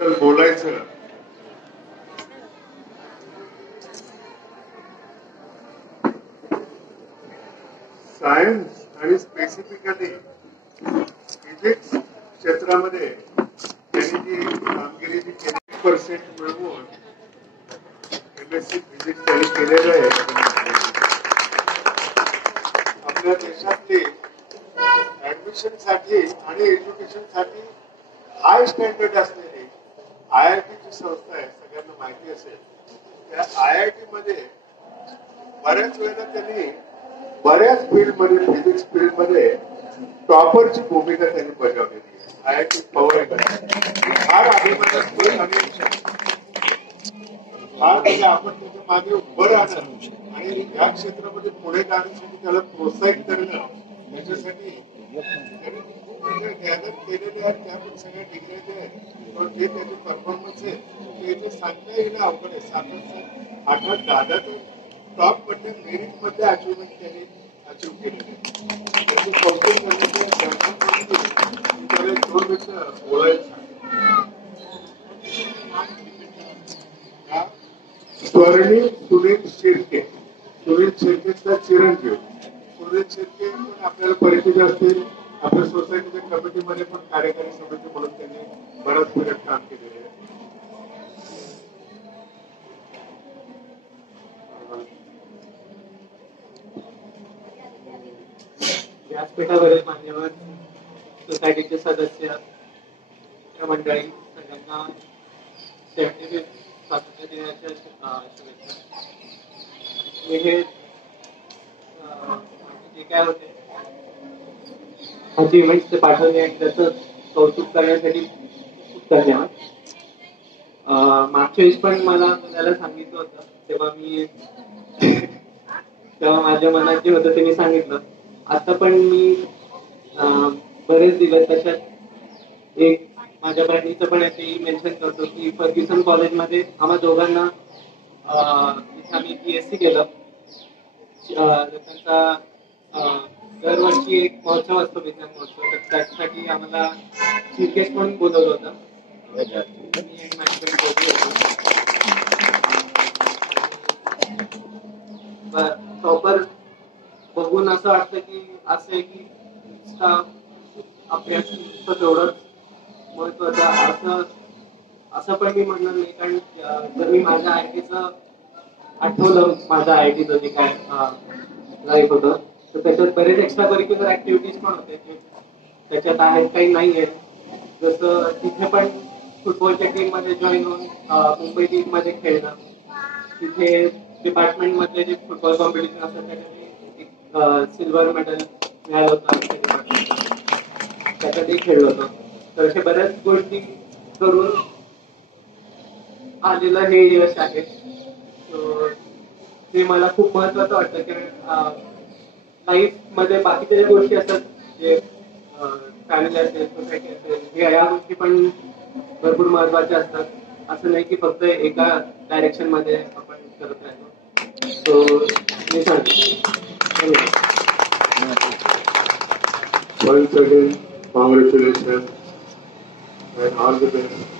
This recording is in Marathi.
बोलायचं सायन्स आणि स्पेसिफिकली फिजिक्स क्षेत्रामध्ये त्यांनी जी कामगिरी जी केली 1% मिळवून MSc फिजिक्स त्यांनी केलेलं आहे. आपल्या देशातली ऍडमिशन साठी आणि एज्युकेशन साठी हाय स्टँडर्ड असलेली IIT ची संस्था आहे, सगळ्यांना माहिती असेल. त्या IIT मध्ये बऱ्याच वेळेला त्यांनी बऱ्याच फील्डमध्ये फिजिक्स फील्डमध्ये टॉपरची भूमिका त्यांनी बजावलेली आहे. IIT पवई फार अभिमानास्पद आणि फार म्हणजे आपण त्याच्या मागे उभं राहणं आणि या क्षेत्रामध्ये पुढे जाण्यासाठी त्याला प्रोत्साहित करणं, त्याच्यासाठी मेहनत केलेले आहेत. त्यामुळे सगळ्या डिग्र्या जे आहेत जे त्याचे परफॉर्मन्स आहे ते सांगता येणं अवघड आहे. 7 दादा ते टॉप मध्ये मेरिट मध्ये अचिव्हमेंट त्यांनी अचीव्ह केलेले आहे. त्याचं कौतुक करण्याचे 2 मिनिटं बोलायचं. स्वर्णी सुनील शिर्के, सुनील शिर्केचा चिरंजीव. सुनील शिर्के पण आपल्याला परिचित असतील. आपल्या सोसायटीच्या कमिटीमध्ये पण कार्यकारी समिती म्हणून त्यांनी बऱ्याच वेळेत काम केलेले आहे. व्यासपीठावरील मान्यवर सोसायटीचे सदस्य मंडळी सगळ्यांना 75 स्वातंत्र्य दिनाच्या शुभेच्छा. हे जे काय होते अचिव्हमेंट्स ते पाठवणे आणि त्याचं कौतुक करण्यासाठी खूप धन्यवाद. मागच्या वेळेस पण मला त्याला सांगितलं होतं, तेव्हा माझ्या मनात जे होतं ते मी सांगितलं. आता पण मी बरेच दिवस तशात एक माझ्या बहिणीचं पण ते मेन्शन करतो की फर्ग्युसन कॉलेजमध्ये आम्हा दोघांना तिथे आम्ही BSc केलं. त्यांचा दरवर्षी एक महोत्सव असतो, विज्ञान महोत्सव. तर त्यासाठी आम्हाला क्रिकेट म्हणून बोलवलं होतं. टॉपर बघून असं वाटतं की असं आहे की अभ्यास तेवढंच महत्वाचं असं पण मी म्हणणार नाही. कारण जर मी माझ्या IITचं आठवलं, माझ्या IITचं जे काय लाईफ होतं तर त्याच्यात बरेच एक्स्ट्रा करिक्युलर ऍक्टिव्हिटीज पण होते. त्याच्यात आहेत काही नाही आहेत. जसं तिथे पण फुटबॉलच्या टीम मध्ये जॉईन होऊन मुंबई टीम मध्ये खेळणं. तिथे डिपार्टमेंट मध्ये जे फुटबॉल कॉम्पिटिशन असतात त्याच्यात एक सिल्वर मेडल मिळालं होतं. त्याच्यातही खेळलो होतो. तर अशा बऱ्याच गोष्टी करून आलेलं हे यश आहे. ते मला खूप महत्वाचं वाटतं की लाईफ मध्ये बाकीच्या ज्या गोष्टी असतात, जे फॅमिली असेल, सोसायटी असेल, या गोष्टी पण भरपूर महत्वाच्या असतात. असं नाही की फक्त एका डायरेक्शन मध्ये आपण करत राहतो. सो मी सांगतो once again congratulations and all the best.